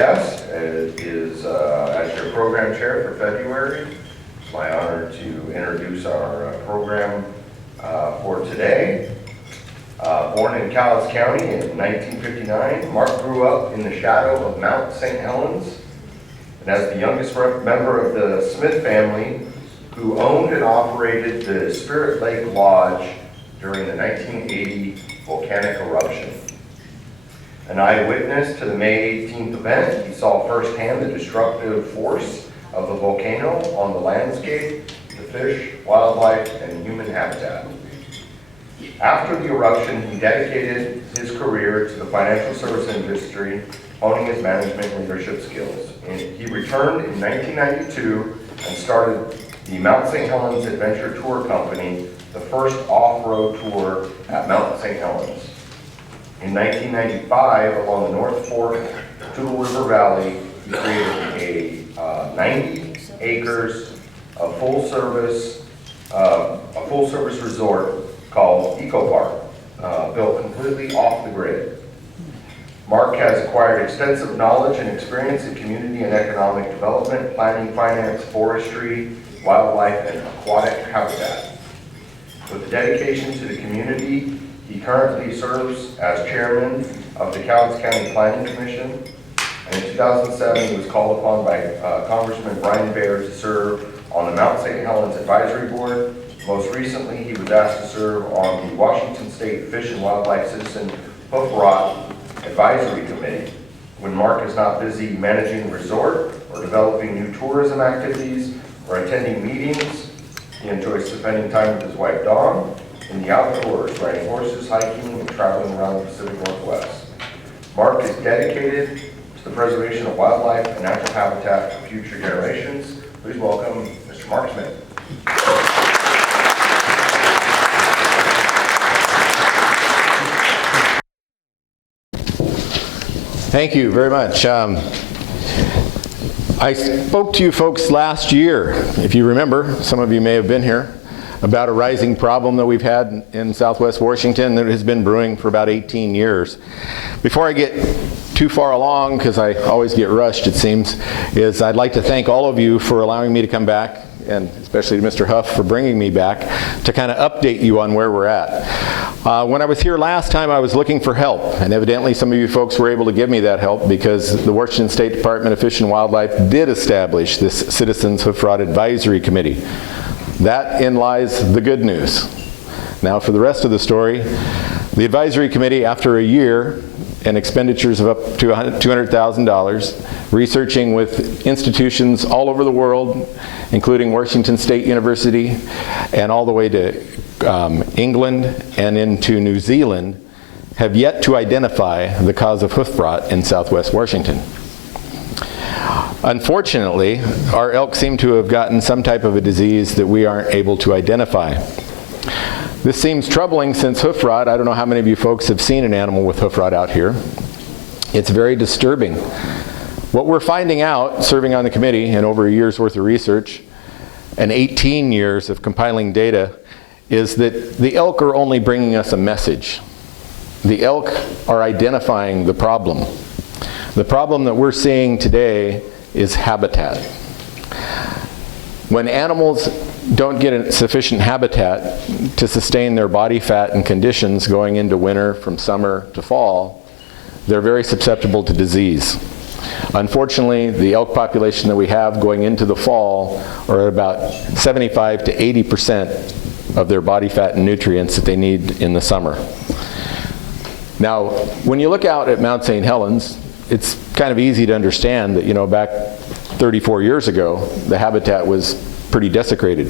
guest is, as your program chair for February, it's my honor to introduce our program for today. Born in Helens County in 1959, Mark grew up in the shadow of Mount St. Helens, and as the youngest member of the Smith family, who owned and operated the Spirit Lake Lodge during the 1980 volcanic eruption. An eyewitness to the May 18th event, he saw firsthand the destructive force of the volcano on the landscape, the fish, wildlife, and human habitat. After the eruption, he dedicated his career to the financial service industry, honing his management and leadership skills. He returned in 1992 and started the Mount St. Helens Adventure Tour Company, the first off-road tour at Mount St. Helens. In 1995, along the North Fork Toutle River Valley, he created a 90 acres of full-service resort called Eco Park, built completely off the grid. Mark has acquired extensive knowledge and experience in community and economic development, planning, finance, forestry, wildlife, and aquatic habitat. With a dedication to the community, he currently serves as chairman of the Helens County Planning Commission, and in 2007 he was called upon by Congressman Brian Baird to serve on the Mount St. Helens Advisory Board. Most recently, he was asked to serve on the Washington State Fish and Wildlife Citizen Hoof Rot Advisory Committee. When Mark is not busy managing the resort or developing new tourism activities or attending meetings, he enjoys spending time with his wife Dawn in the outdoors, riding horses, hiking, and traveling around the Pacific Northwest. Mark is dedicated to the preservation of wildlife and natural habitat for future generations. Please welcome Mr. Mark Smith. Thank you very much. I spoke to you folks last year, if you remember, some of you may have been here, about a rising problem that we've had in Southwest Washington that has been brewing for about 18 years. Before I get too far along, because I always get rushed it seems, is I'd like to thank all of you for allowing me to come back, and especially to Mr. Huff for bringing me back to kind of update you on where we're at. When I was here last time, I was looking for help, and evidently some of you folks were able to give me that help because the Washington State Department of Fish and Wildlife did establish this Citizens Hoof Rot Advisory Committee. That in lies the good news. Now for the rest of the story, the advisory committee, after a year and expenditures of up to $200,000, researching with institutions all over the world, including Washington State University and all the way to England and into New Zealand, have yet to identify the cause of hoof rot in Southwest Washington. Unfortunately, our elk seem to have gotten some type of a disease that we aren't able to identify. This seems troubling since hoof rot, I don't know how many of you folks have seen an animal with hoof rot out here. It's very disturbing. What we're finding out, serving on the committee and over a year's worth of research and 18 years of compiling data, is that the elk are only bringing us a message. The elk are identifying the problem. The problem that we're seeing today is habitat. When animals don't get sufficient habitat to sustain their body fat and conditions going into winter from summer to fall, they're very susceptible to disease. Unfortunately, the elk population that we have going into the fall are at about 75 to 80% of their body fat and nutrients that they need in the summer. Now, when you look out at Mount St. Helens, it's kind of easy to understand that, you know, back 34 years ago, the habitat was pretty desecrated.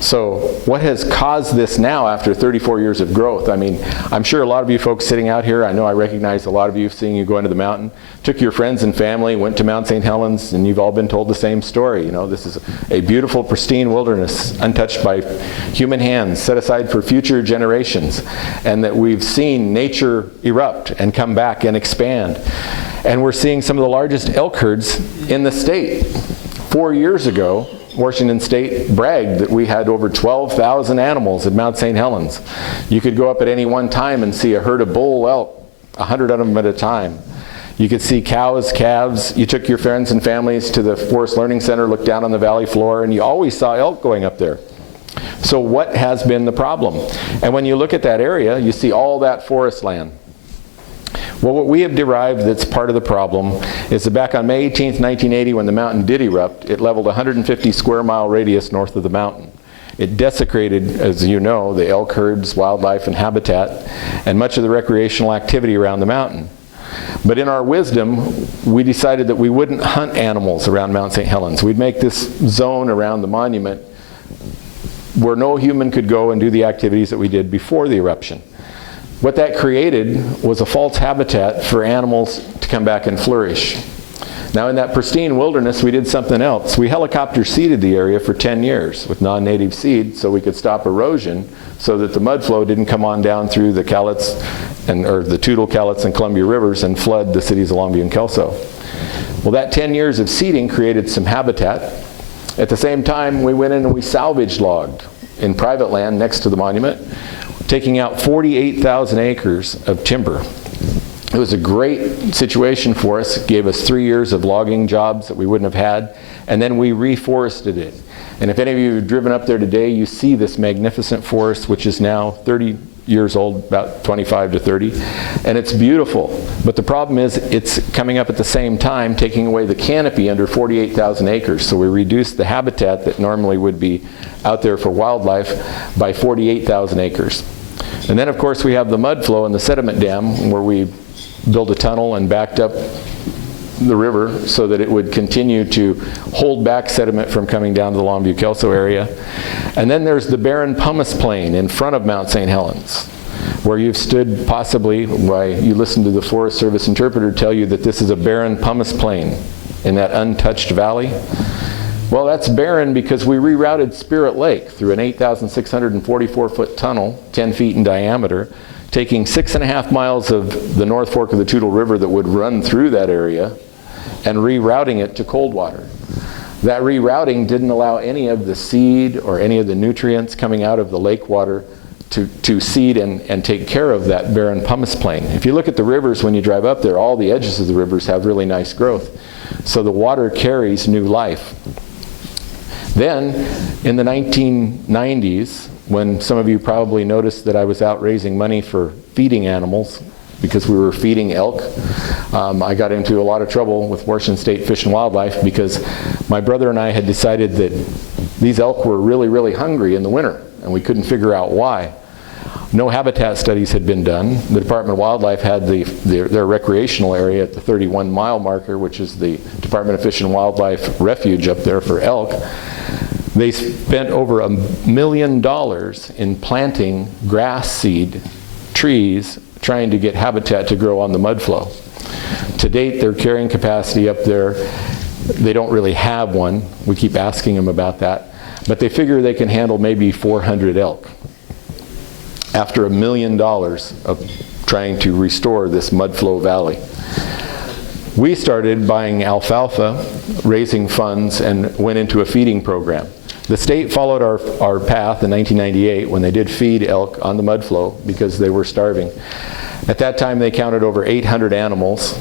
So what has caused this now after 34 years of growth? I mean, I'm sure a lot of you folks sitting out here, I know I recognize a lot of you seeing you go into the mountain, took your friends and family, went to Mount St. Helens, and you've all been told the same story. You know, this is a beautiful, pristine wilderness, untouched by human hands, set aside for future generations, and that we've seen nature erupt and come back and expand. And we're seeing some of the largest elk herds in the state. 4 years ago, Washington State bragged that we had over 12,000 animals at Mount St. Helens. You could go up at any one time and see a herd of bull elk, 100 of them at a time. You could see cows, calves. You took your friends and families to the Forest Learning Center, looked down on the valley floor, and you always saw elk going up there. So what has been the problem? And when you look at that area, you see all that forest land. Well, what we have derived that's part of the problem is that back on May 18th, 1980, when the mountain did erupt, it leveled a 150 square mile radius north of the mountain. It desecrated, as you know, the elk herds, wildlife, and habitat, and much of the recreational activity around the mountain. But in our wisdom, we decided that we wouldn't hunt animals around Mount St. Helens. We'd make this zone around the monument where no human could go and do the activities that we did before the eruption. What that created was a false habitat for animals to come back and flourish. Now in that pristine wilderness, we did something else. We helicopter seeded the area for 10 years with non-native seed so we could stop erosion so that the mud flow didn't come on down through the Cowlitz or the Toutle, Cowlitz, and Columbia rivers and flood the cities of Longview and Kelso. Well, that 10 years of seeding created some habitat. At the same time, we went in and we salvage logged in private land next to the monument, taking out 48,000 acres of timber. It was a great situation for us. It gave us 3 years of logging jobs that we wouldn't have had, and then we reforested it. And if any of you have driven up there today, you see this magnificent forest, which is now 30 years old, about 25 to 30, and it's beautiful. But the problem is it's coming up at the same time, taking away the canopy under 48,000 acres. So we reduced the habitat that normally would be out there for wildlife by 48,000 acres. And then of course we have the mud flow and the sediment dam where we built a tunnel and backed up the river so that it would continue to hold back sediment from coming down to the Longview-Kelso area. And then there's the barren pumice plain in front of Mount St. Helens, where you've stood possibly, while you listen to the Forest Service interpreter tell you that this is a barren pumice plain in that untouched valley. Well, that's barren because we rerouted Spirit Lake through an 8,644-foot tunnel, 10 feet in diameter, taking 6.5 miles of the North Fork of the Toutle River that would run through that area and rerouting it to Coldwater. That rerouting didn't allow any of the seed or any of the nutrients coming out of the lake water to seed and take care of that barren pumice plain. If you look at the rivers when you drive up there, all the edges of the rivers have really nice growth. So the water carries new life. Then, in the 1990s, when some of you probably noticed that I was out raising money for feeding animals because we were feeding elk, I got into a lot of trouble with Washington State Fish and Wildlife because my brother and I had decided that these elk were really, really hungry in the winter, and we couldn't figure out why. No habitat studies had been done. The Department of Wildlife had their recreational area at the 31-mile marker, which is the Department of Fish and Wildlife refuge up there for elk. They spent over $1 million in planting grass seed trees, trying to get habitat to grow on the mud flow. To date, their carrying capacity up there, they don't really have one. We keep asking them about that. But they figure they can handle maybe 400 elk after $1 million of trying to restore this mud flow valley. We started buying alfalfa, raising funds, and went into a feeding program. The state followed our path in 1998 when they did feed elk on the mud flow because they were starving. At that time, they counted over 800 animals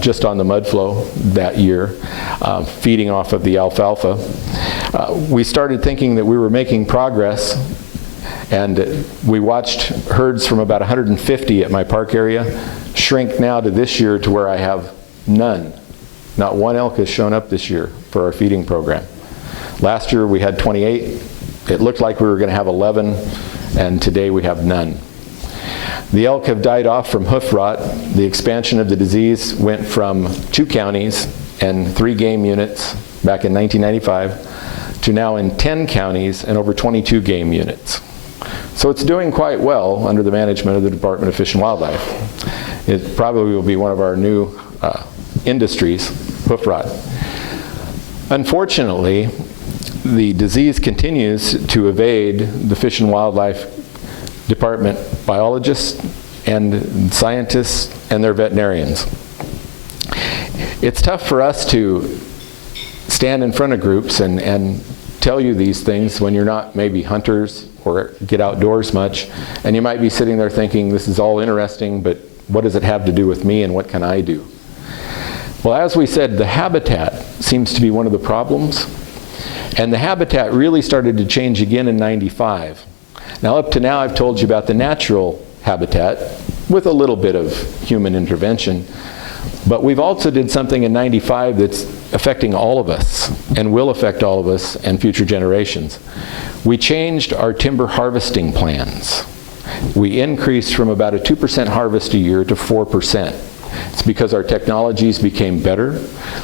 just on the mud flow that year, feeding off of the alfalfa. We started thinking that we were making progress, and we watched herds from about 150 at my park area shrink now to this year to where I have none. Not one elk has shown up this year for our feeding program. Last year we had 28. It looked like we were going to have 11, and today we have none. The elk have died off from hoof rot. The expansion of the disease went from 2 counties and 3 game units back in 1995 to now in 10 counties and over 22 game units. So it's doing quite well under the management of the Department of Fish and Wildlife. It probably will be one of our new industries, hoof rot. Unfortunately, the disease continues to evade the Fish and Wildlife Department biologists and scientists and their veterinarians. It's tough for us to stand in front of groups and tell you these things when you're not maybe hunters or get outdoors much, and you might be sitting there thinking, this is all interesting, but what does it have to do with me and what can I do? Well, as we said, the habitat seems to be one of the problems. And the habitat really started to change again in '95. Now, up to now, I've told you about the natural habitat with a little bit of human intervention. But we've also did something in '95 that's affecting all of us and will affect all of us and future generations. We changed our timber harvesting plans. We increased from about a 2% harvest a year to 4%. It's because our technologies became better.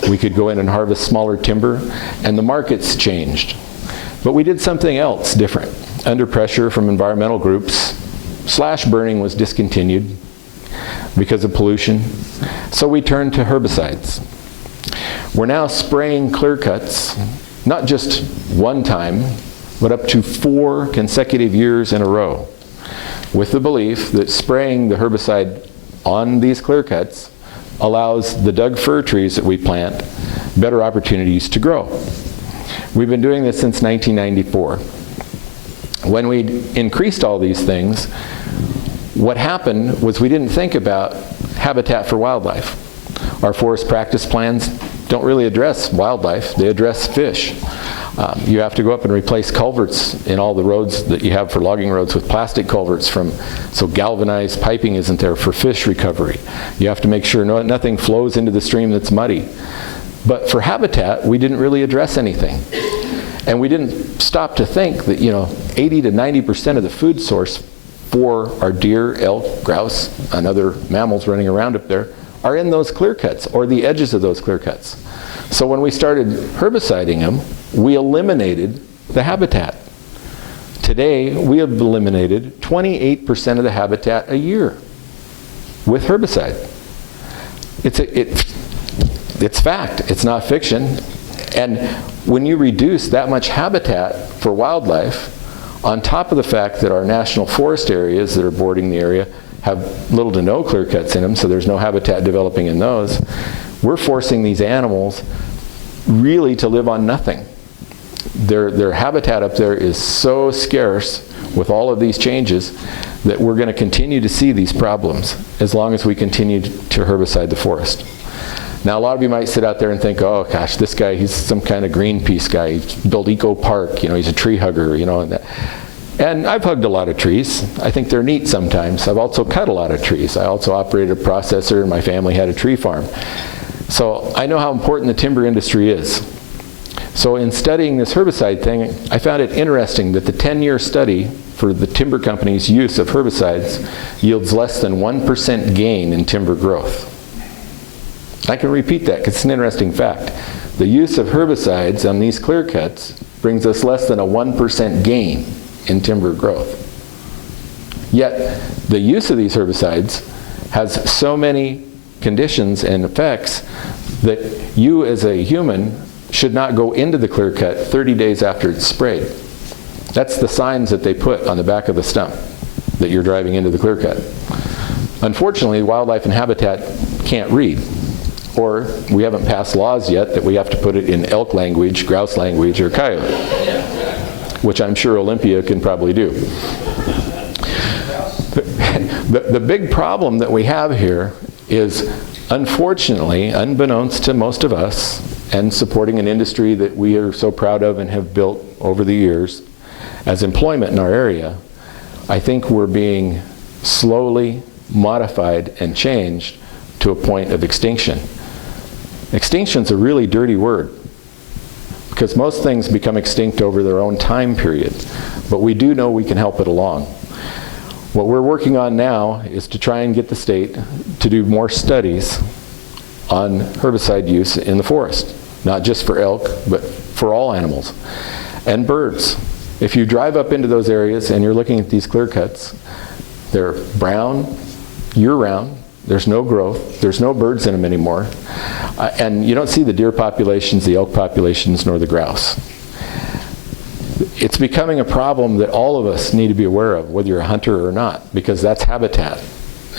We could go in and harvest smaller timber, and the markets changed. But we did something else different. Under pressure from environmental groups, slash burning was discontinued because of pollution. So we turned to herbicides. We're now spraying clear cuts, not just one time, but up to 4 consecutive years in a row, with the belief that spraying the herbicide on these clear cuts allows the Doug fir trees that we plant better opportunities to grow. We've been doing this since 1994. When we increased all these things, what happened was we didn't think about habitat for wildlife. Our forest practice plans don't really address wildlife, they address fish. You have to go up and replace culverts in all the roads that you have for logging roads with plastic culverts so galvanized piping isn't there for fish recovery. You have to make sure nothing flows into the stream that's muddy. But for habitat, we didn't really address anything. And we didn't stop to think that 80 to 90% of the food source for our deer, elk, grouse, and other mammals running around up there are in those clear cuts or the edges of those clear cuts. So when we started herbiciding them, we eliminated the habitat. Today, we have eliminated 28% of the habitat a year with herbicide. It's fact, it's not fiction. And when you reduce that much habitat for wildlife, on top of the fact that our national forest areas that are bordering the area have little to no clear cuts in them, so there's no habitat developing in those, we're forcing these animals really to live on nothing. Their habitat up there is so scarce with all of these changes that we're going to continue to see these problems as long as we continue to herbicide the forest. Now, a lot of you might sit out there and think, oh gosh, this guy, he's some kind of Greenpeace guy. He built Eco Park, he's a tree hugger, and I've hugged a lot of trees. I think they're neat sometimes. I've also cut a lot of trees. I also operated a processor, and my family had a tree farm. So I know how important the timber industry is. So in studying this herbicide thing, I found it interesting that the 10-year study for the timber company's use of herbicides yields less than 1% gain in timber growth. I can repeat that because it's an interesting fact. The use of herbicides on these clear cuts brings us less than a 1% gain in timber growth. Yet the use of these herbicides has so many conditions and effects that you as a human should not go into the clear cut 30 days after it's sprayed. That's the signs that they put on the back of the stump that you're driving into the clear cut. Unfortunately, wildlife and habitat can't read. Or we haven't passed laws yet that we have to put it in elk language, grouse language, or coyote, which I'm sure Olympia can probably do. The big problem that we have here is, unfortunately, unbeknownst to most of us, and supporting an industry that we are so proud of and have built over the years as employment in our area, I think we're being slowly modified and changed to a point of extinction. Extinction's a really dirty word because most things become extinct over their own time period, but we do know we can help it along. What we're working on now is to try and get the state to do more studies on herbicide use in the forest, not just for elk, but for all animals and birds. If you drive up into those areas and you're looking at these clear cuts, they're brown year-round. There's no growth. There's no birds in them anymore. And you don't see the deer populations, the elk populations, nor the grouse. It's becoming a problem that all of us need to be aware of, whether you're a hunter or not, because that's habitat.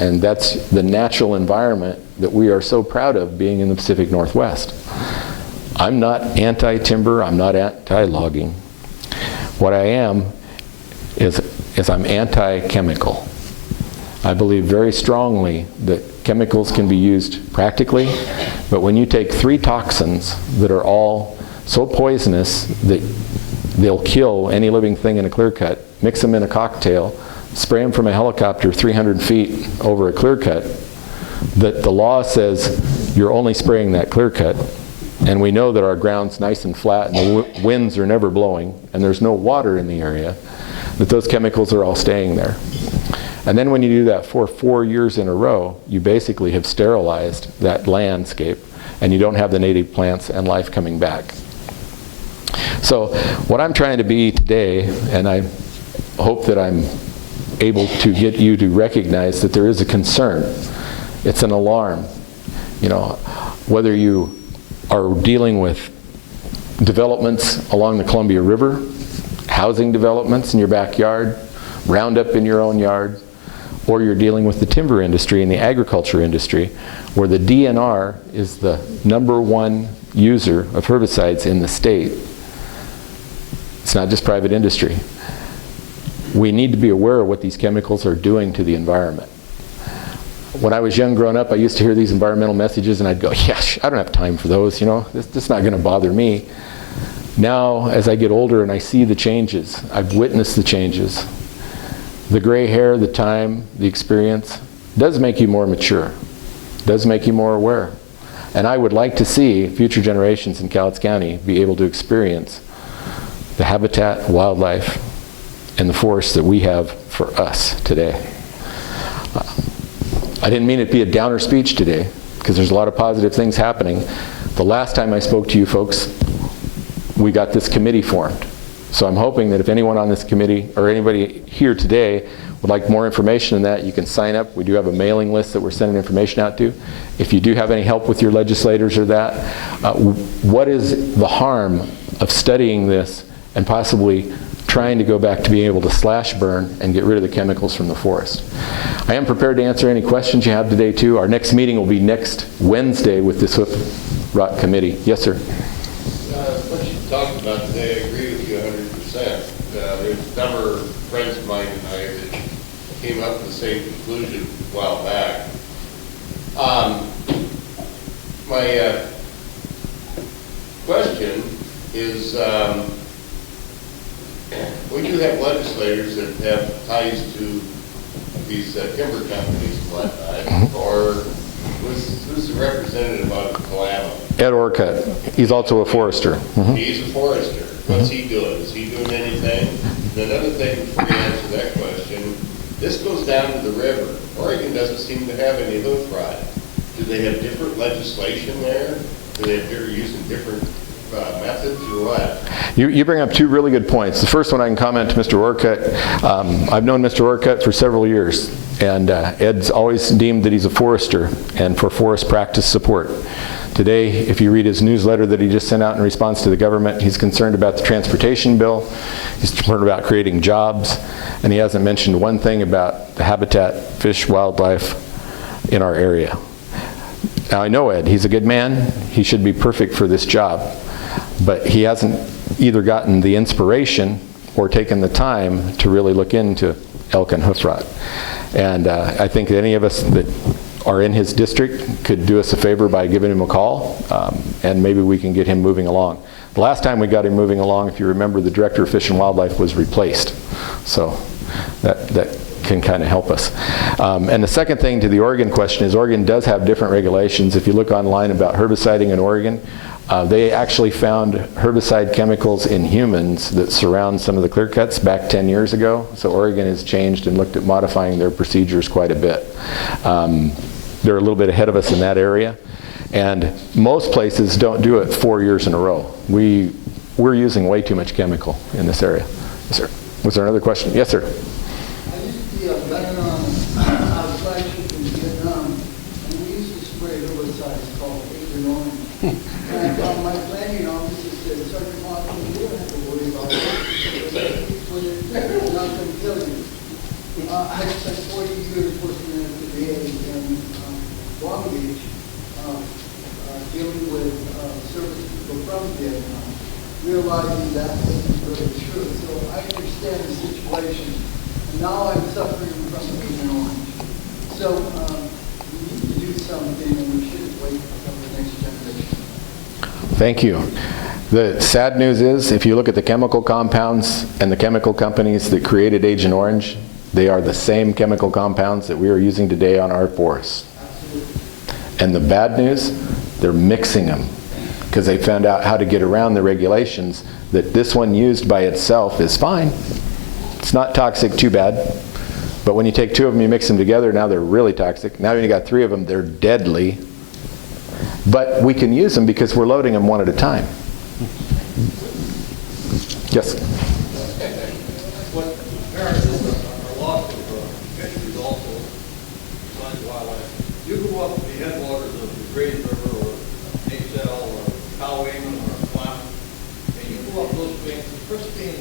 And that's the natural environment that we are so proud of being in the Pacific Northwest. I'm not anti-timber. I'm not anti-logging. What I am is I'm anti-chemical. I believe very strongly that chemicals can be used practically, but when you take 3 toxins that are all so poisonous that they'll kill any living thing in a clear cut, mix them in a cocktail, spray them from a helicopter 300 feet over a clear cut, that the law says you're only spraying that clear cut, and we know that our ground's nice and flat and the winds are never blowing and there's no water in the area, that those chemicals are all staying there. And then when you do that for 4 years in a row, you basically have sterilized that landscape and you don't have the native plants and life coming back. So what I'm trying to be today, and I hope that I'm able to get you to recognize that there is a concern. It's an alarm. You know, whether you are dealing with developments along the Columbia River, housing developments in your backyard, Roundup in your own yard, or you're dealing with the timber industry and the agriculture industry, where the DNR is the #1 user of herbicides in the state. It's not just private industry. We need to be aware of what these chemicals are doing to the environment. When I was young growing up, I used to hear these environmental messages and I'd go, yeah, I don't have time for those, you know, this is not going to bother me. Now, as I get older and I see the changes, I've witnessed the changes. The gray hair, the time, the experience does make you more mature, does make you more aware. And I would like to see future generations in Cowlitz County be able to experience the habitat, wildlife, and the forests that we have for us today. I didn't mean it to be a downer speech today, because there's a lot of positive things happening. The last time I spoke to you folks, we got this committee formed. So I'm hoping that if anyone on this committee, or anybody here today, would like more information on that, you can sign up. We do have a mailing list that we're sending information out to. If you do have any help with your legislators or that, what is the harm of studying this and possibly trying to go back to being able to slash burn and get rid of the chemicals from the forest? I am prepared to answer any questions you have today too. Our next meeting will be next Wednesday with this hoof rot committee. Yes, sir. What you talked about today, I agree with you 100%. There's a number of friends of mine and I that came up with the same conclusion a while back. My question is, we do have legislators that have ties to these timber companies and whatnot, or who's the representative out of Kalama? Ed Orcutt. He's also a forester. He's a forester. What's he doing? Is he doing anything? Another thing, before you answer that question, this goes down to the river. Oregon doesn't seem to have any hoof rot. Do they have different legislation there? They're using different methods or what? You bring up 2 really good points. The first one I can comment to Mr. Orcutt. I've known Mr. Orcutt for several years, and Ed's always deemed that he's a forester and for forest practice support. Today, if you read his newsletter that he just sent out in response to the government, he's concerned about the transportation bill, he's concerned about creating jobs, and he hasn't mentioned one thing about the habitat, fish, wildlife in our area. Now I know Ed, he's a good man, he should be perfect for this job, but he hasn't either gotten the inspiration or taken the time to really look into elk and hoof rot. And I think that any of us that are in his district could do us a favor by giving him a call, and maybe we can get him moving along. The last time we got him moving along, if you remember, the Director of Fish and Wildlife was replaced. So that can kind of help us. And the second thing to the Oregon question is Oregon does have different regulations. If you look online about herbiciding in Oregon, they actually found herbicide chemicals in humans that surround some of the clear cuts back 10 years ago. So Oregon has changed and looked at modifying their procedures quite a bit. They're a little bit ahead of us in that area. And most places don't do it 4 years in a row. We're using way too much chemical in this area. Yes, sir. Was there another question? Yes, sir. I used to be a veteran out of flagship in Vietnam, and we used to spray herbicides called Agent Orange. And my planning officer said, Sergeant Martin, you don't have to worry about it. It's not going to kill you. I spent 40 years working at the VA in Longview, dealing with service people from Vietnam, realizing that wasn't really true. So I understand the situation. And now I'm suffering from Agent Orange. So we need to do Thank you. The sad news is, if you look at the chemical compounds and the chemical companies that created Agent Orange, they are the same chemical compounds that we are using today on our forests. And the bad news, they're mixing them because they found out how to get around the regulations that this one used by itself is fine. It's not toxic, too bad. But when you take 2 of them, you mix them together, now they're really toxic. Now when you got 3 of them, they're deadly. But we can use them because we're loading them one at a time. Yes? What parents are lost of fish is also besides wildlife. You go up the headwaters of the Great River or Excel or Cowing or Klamath, and you go up those things, pristine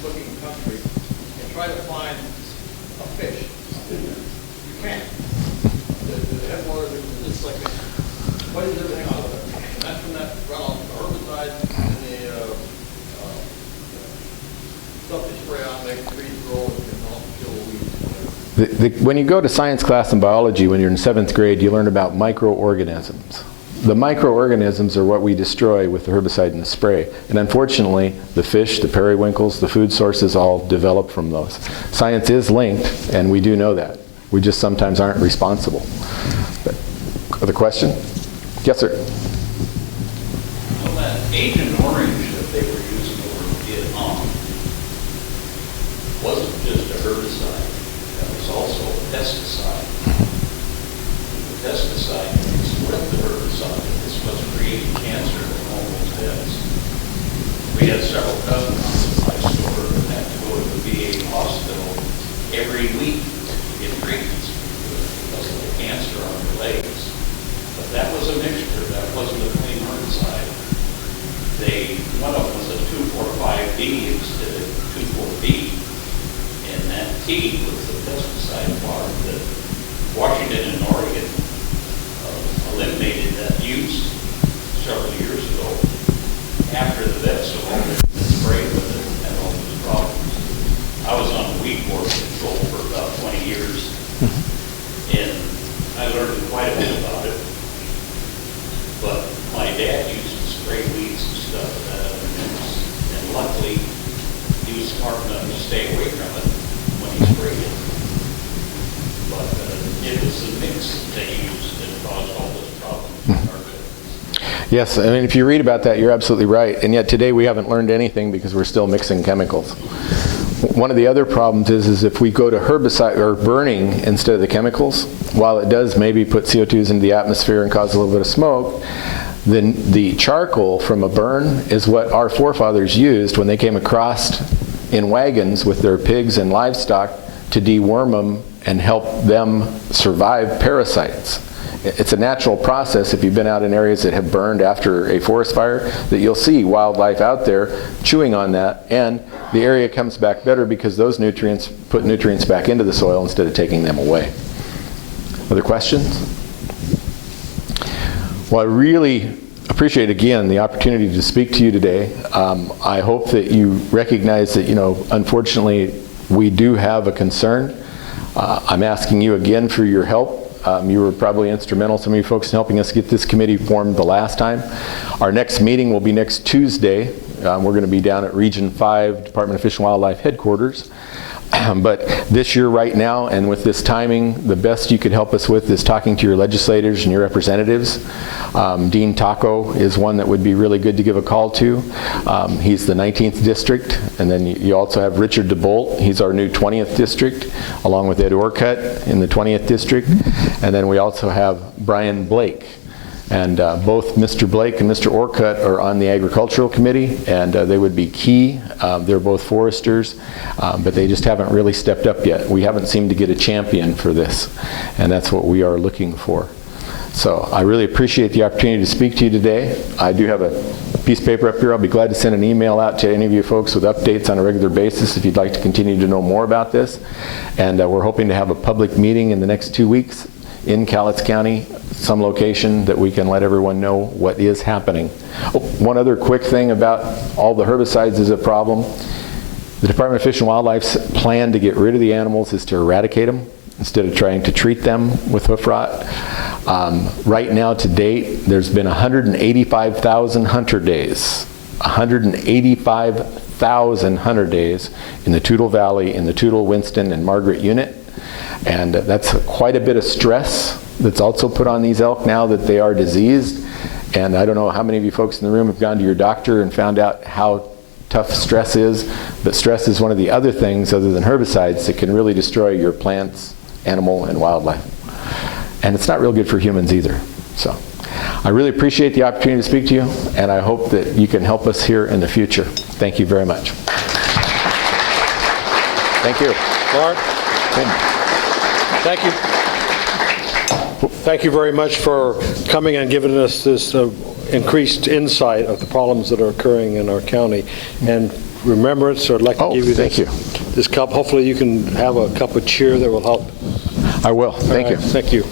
looking country, and try to find a fish. You can't. The headwaters are just like, what is everything out of it? And that's from that runoff, the herbicide and the stuff they spray on, make trees grow and can also kill weeds. When you go to science class in biology, when you're in 7th grade, you learn about microorganisms. The microorganisms are what we destroy with the herbicide and the spray. And unfortunately, the fish, the periwinkles, the food sources all develop from those. Science is linked, and we do know that. We just sometimes aren't responsible. But, other question? Yes, sir. Well, that Agent Orange that they were using over in Vietnam wasn't just a herbicide, that was also a pesticide. The pesticide mixed with the herbicide is what's creating cancer in almost heads. We had several customers in my store that had to go to the VA hospital every week to get treatments because of the cancer on their legs. But that was a mixture, that wasn't a clean herbicide. One of them was a 2,4,5-D instead of 2,4-B. And that T was the pesticide farm that Washington and Oregon eliminated that use several years ago after the vets have all been sprayed with it and all those problems. I was on the weed board control for about 20 years, and I learned quite a bit about it. But my dad used to spray weeds and stuff, and luckily he was smart enough to stay away from it when he sprayed it. But it was the mix that they used that caused all those problems with our business. Yes, I mean, if you read about that, you're absolutely right. And yet today we haven't learned anything because we're still mixing chemicals. One of the other problems is if we go to herbicide or burning instead of the chemicals, while it does maybe put CO2s into the atmosphere and cause a little bit of smoke, then the charcoal from a burn is what our forefathers used when they came across in wagons with their pigs and livestock to deworm them and help them survive parasites. It's a natural process if you've been out in areas that have burned after a forest fire, that you'll see wildlife out there chewing on that, and the area comes back better because those nutrients put nutrients back into the soil instead of taking them away. Other questions? Well, I really appreciate, again, the opportunity to speak to you today. I hope that you recognize that, unfortunately, we do have a concern. I'm asking you again for your help. You were probably instrumental, some of you folks, in helping us get this committee formed the last time. Our next meeting will be next Tuesday. We're going to be down at Region 5, Department of Fish and Wildlife headquarters. But this year right now, and with this timing, the best you could help us with is talking to your legislators and your representatives. Dean Taco is one that would be really good to give a call to. He's the 19th district, and then you also have Richard DeBolt. He's our new 20th district, along with Ed Orcutt in the 20th district. And then we also have Brian Blake. And both Mr. Blake and Mr. Orcutt are on the Agricultural Committee, and they would be key. They're both foresters, but they just haven't really stepped up yet. We haven't seemed to get a champion for this, and that's what we are looking for. So I really appreciate the opportunity to speak to you today. I do have a piece of paper up here. I'll be glad to send an email out to any of you folks with updates on a regular basis if you'd like to continue to know more about this. And we're hoping to have a public meeting in the next 2 weeks in Cowlitz County, some location that we can let everyone know what is happening. Oh, one other quick thing about all the herbicides is a problem. The Department of Fish and Wildlife's plan to get rid of the animals is to eradicate them instead of trying to treat them with hoof rot. Right now, to date, there's been 185,000 hunter days. 185,000 hunter days in the Toutle Valley, in the Toutle, Winston, and Margaret unit. And that's quite a bit of stress that's also put on these elk now that they are diseased. And I don't know how many of you folks in the room have gone to your doctor and found out how tough stress is, but stress is one of the other things other than herbicides that can really destroy your plants, animal, and wildlife. And it's not real good for humans either. So I really appreciate the opportunity to speak to you, and I hope that you can help us here in the future. Thank you very much. Thank you. Mark, thank you. Thank you very much for coming and giving us this increased insight of the problems that are occurring in our county. And remembrance, I'd like to give you thank you. this cup. Hopefully you can have a cup of cheer that will help. I will. Thank you. Thank you.